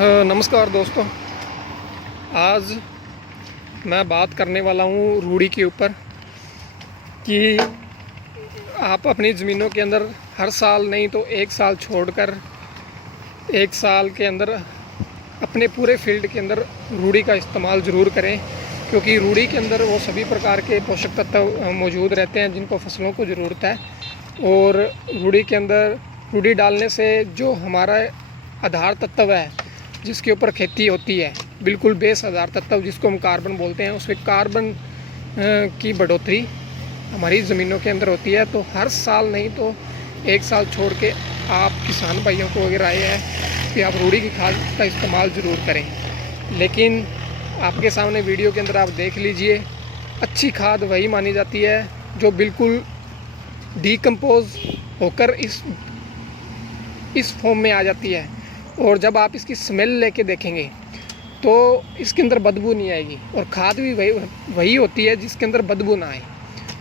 नमस्कार दोस्तों। आज मैं बात करने वाला हूँ रूढ़ी के ऊपर कि आप अपनी ज़मीनों के अंदर हर साल नहीं तो एक साल छोड़कर एक साल के अंदर अपने पूरे फील्ड के अंदर रूढ़ी का इस्तेमाल ज़रूर करें, क्योंकि रूढ़ी के अंदर वो सभी प्रकार के पोषक तत्व मौजूद रहते हैं जिनको फसलों को ज़रूरत है। और रूढ़ी के अंदर रूढ़ी डालने से जो हमारा आधार तत्व है जिसके ऊपर खेती होती है, बिल्कुल बेस आधार तत्व जिसको हम कार्बन बोलते हैं, उसमें कार्बन की बढ़ोतरी हमारी ज़मीनों के अंदर होती है। तो हर साल नहीं तो एक साल छोड़ के आप किसान भाइयों को अगर आए हैं कि आप रूढ़ी की खाद का इस्तेमाल ज़रूर करें। लेकिन आपके सामने वीडियो के अंदर आप देख लीजिए, अच्छी खाद वही मानी जाती है जो बिल्कुल डीकम्पोज होकर इस फॉर्म में आ जाती है। और जब आप इसकी स्मेल लेके देखेंगे तो इसके अंदर बदबू नहीं आएगी। और खाद भी वही होती है जिसके अंदर बदबू ना आए।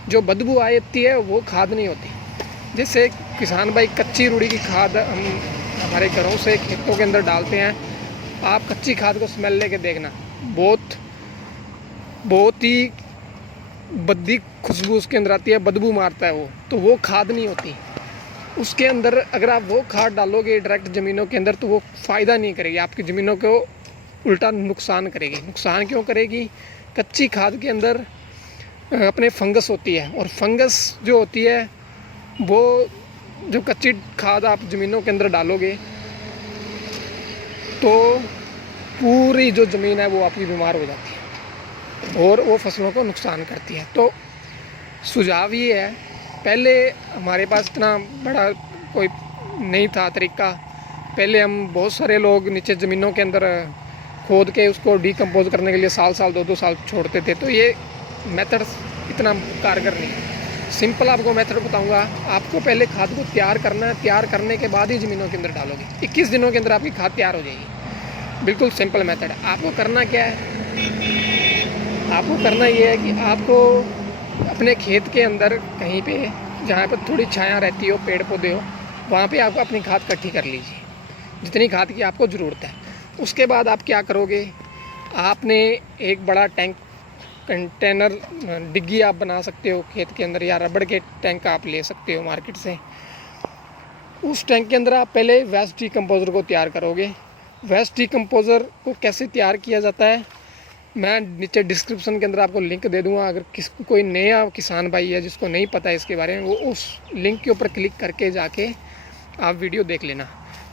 जो बदबू आती है वो खाद नहीं होती। जैसे किसान भाई कच्ची रूढ़ी की खाद हम हमारे घरों से खेतों के अंदर डालते हैं, आप कच्ची खाद को स्मेल लेके देखना, बहुत ही बद्दी खुशबू उसके अंदर आती है, बदबू मारता है वो, तो वो खाद नहीं होती। उसके अंदर अगर आप वो खाद डालोगे डायरेक्ट ज़मीनों के अंदर तो वो फ़ायदा नहीं करेगी, आपकी ज़मीनों को उल्टा नुकसान करेगी। नुकसान क्यों करेगी? कच्ची खाद के अंदर अपने फंगस होती है, और फंगस जो होती है वो जो कच्ची खाद आप ज़मीनों के अंदर डालोगे तो पूरी जो ज़मीन है वो आपकी बीमार हो जाती है और वो फसलों को नुकसान करती है। तो सुझाव ये है, पहले हमारे पास इतना बड़ा कोई नहीं था तरीका। पहले हम बहुत सारे लोग नीचे ज़मीनों के अंदर खोद के उसको डीकम्पोज करने के लिए साल 2-2 साल छोड़ते थे। तो ये मेथड इतना कारगर नहीं है। सिंपल आपको मेथड बताऊंगा। आपको पहले खाद को तैयार करना है, तैयार करने के बाद ही ज़मीनों के अंदर डालोगे। 21 दिनों के अंदर आपकी खाद तैयार हो जाएगी। बिल्कुल सिंपल मेथड। आपको करना क्या है? आपको करना ये है कि आपको अपने खेत के अंदर कहीं पे जहाँ पर थोड़ी छाया रहती हो, पेड़ पौधे हो, वहाँ पे आप अपनी खाद इकट्ठी कर लीजिए जितनी खाद की आपको ज़रूरत है। उसके बाद आप क्या करोगे? आपने एक बड़ा टैंक कंटेनर डिग्गी आप बना सकते हो खेत के अंदर, या रबड़ के टैंक आप ले सकते हो मार्केट से। उस टैंक के अंदर आप पहले वेस्ट डीकम्पोज़र को तैयार करोगे। वेस्ट डीकम्पोज़र को कैसे तैयार किया जाता है मैं नीचे डिस्क्रिप्शन के अंदर आपको लिंक दे दूंगा। अगर कोई नया किसान भाई है जिसको नहीं पता है इसके बारे में, वो उस लिंक के ऊपर क्लिक करके जाके आप वीडियो देख लेना।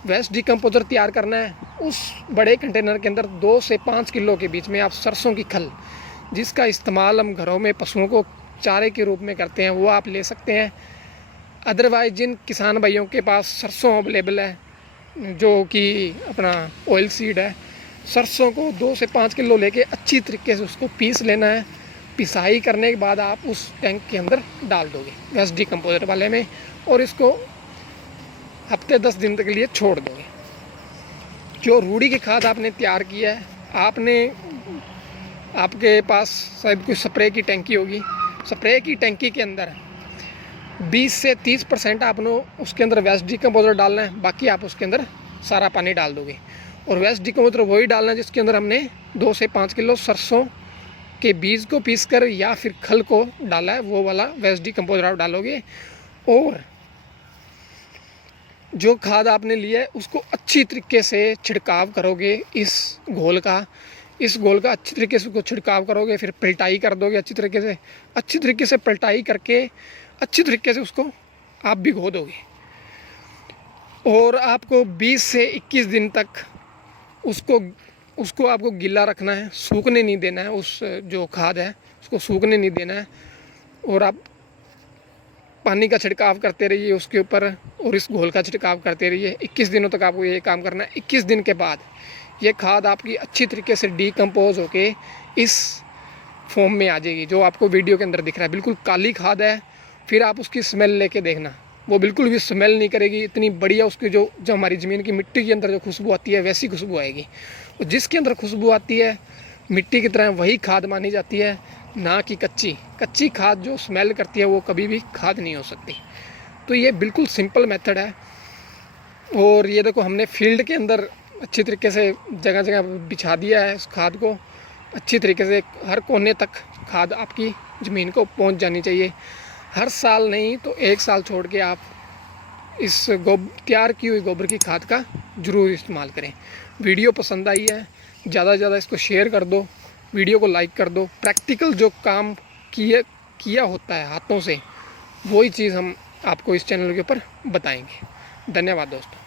वेस्ट डीकम्पोज़र तैयार करना है। उस बड़े कंटेनर के अंदर 2 से 5 किलो के बीच में आप सरसों की खल, जिसका इस्तेमाल हम घरों में पशुओं को चारे के रूप में करते हैं, वो आप ले सकते हैं। अदरवाइज जिन किसान भाइयों के पास सरसों अवेलेबल है जो कि अपना ऑयल सीड है, सरसों को 2 से 5 किलो लेके अच्छी तरीके से उसको पीस लेना है। पिसाई करने के बाद आप उस टैंक के अंदर डाल दोगे वेस्ट डीकम्पोज़र वाले में, और इसको हफ्ते 10 दिन तक के लिए छोड़ दोगे। जो रूढ़ी की खाद आपने तैयार किया है, आपके पास शायद कोई स्प्रे की टैंकी होगी। स्प्रे की टैंकी के अंदर 20 से 30% आपने उसके अंदर वेस्ट डीकम्पोज़र डालना है, बाकी आप उसके अंदर सारा पानी डाल दोगे। और वेस्ट डीकम्पोज़र वही डालना है जिसके अंदर हमने 2 से 5 किलो सरसों के बीज को पीसकर या फिर खल को डाला है, वो वाला वेस्ट डीकम्पोज़र आप डालोगे। और जो खाद आपने लिया है उसको अच्छी तरीके से छिड़काव करोगे। इस घोल का अच्छी तरीके से उसको छिड़काव करोगे, फिर पलटाई कर दोगे अच्छी तरीके से पलटाई करके अच्छी तरीके से उसको आप भिगो दोगे। और आपको 20 से 21 दिन तक उसको आपको गीला रखना है, सूखने नहीं देना है। उस जो खाद है उसको सूखने नहीं देना है, और आप पानी का छिड़काव करते रहिए उसके ऊपर, और इस घोल का छिड़काव करते रहिए। 21 दिनों तक आपको ये काम करना है। 21 दिन के बाद ये खाद आपकी अच्छी तरीके से डीकम्पोज होके इस फॉर्म में आ जाएगी जो आपको वीडियो के अंदर दिख रहा है। बिल्कुल काली खाद है। फिर आप उसकी स्मेल लेके देखना, वो बिल्कुल भी स्मेल नहीं करेगी। इतनी बढ़िया उसकी जो हमारी ज़मीन की मिट्टी के अंदर जो खुशबू आती है वैसी खुशबू आएगी। और जिसके अंदर खुशबू आती है मिट्टी की तरह वही खाद मानी जाती है, ना कि कच्ची खाद जो स्मेल करती है वो कभी भी खाद नहीं हो सकती। तो ये बिल्कुल सिंपल मेथड है। और ये देखो हमने फील्ड के अंदर अच्छी तरीके से जगह जगह बिछा दिया है उस खाद को। अच्छी तरीके से हर कोने तक खाद आपकी ज़मीन को पहुंच जानी चाहिए। हर साल नहीं तो 1 साल छोड़ के आप इस तैयार की हुई गोबर की खाद का ज़रूर इस्तेमाल करें। वीडियो पसंद आई है, ज़्यादा से ज़्यादा इसको शेयर कर दो, वीडियो को लाइक कर दो। प्रैक्टिकल जो काम किया होता है हाथों से, वही चीज़ हम आपको इस चैनल के ऊपर बताएंगे। धन्यवाद दोस्तों।